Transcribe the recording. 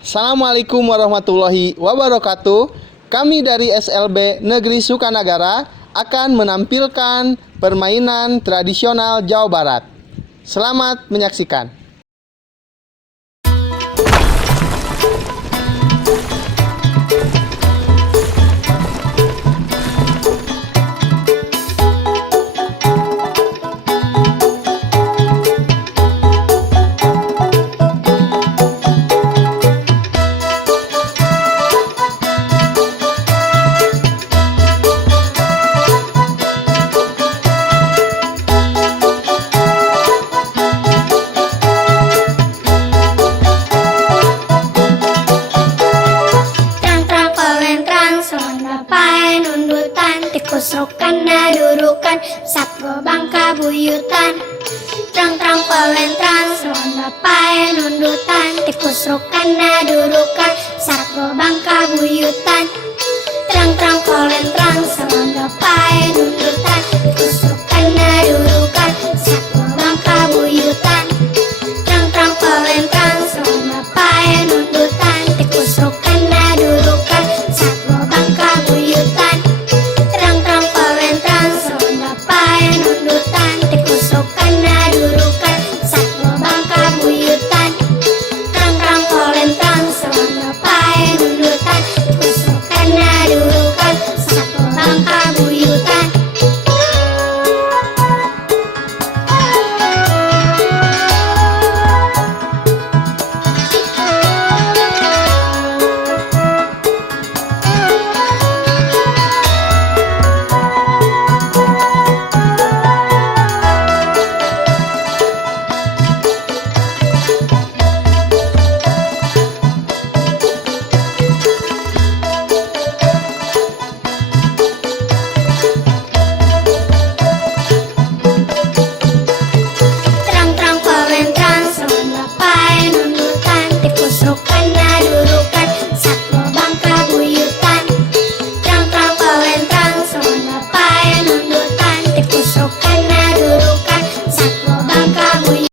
Assalamualaikum warahmatullahi wabarakatuh. Kami dari SLB Negeri Sukanagara akan menampilkan permainan tradisional Jawa Barat. Selamat menyaksikan. Tikus rukana durukan, satgo bangka buyutan. Trang-trang pelentrang, selon bapai nundutan. Tikus rukana durukan, satgo bangka buyutan. Trang-trang pelentrang, selon bapai nundutan.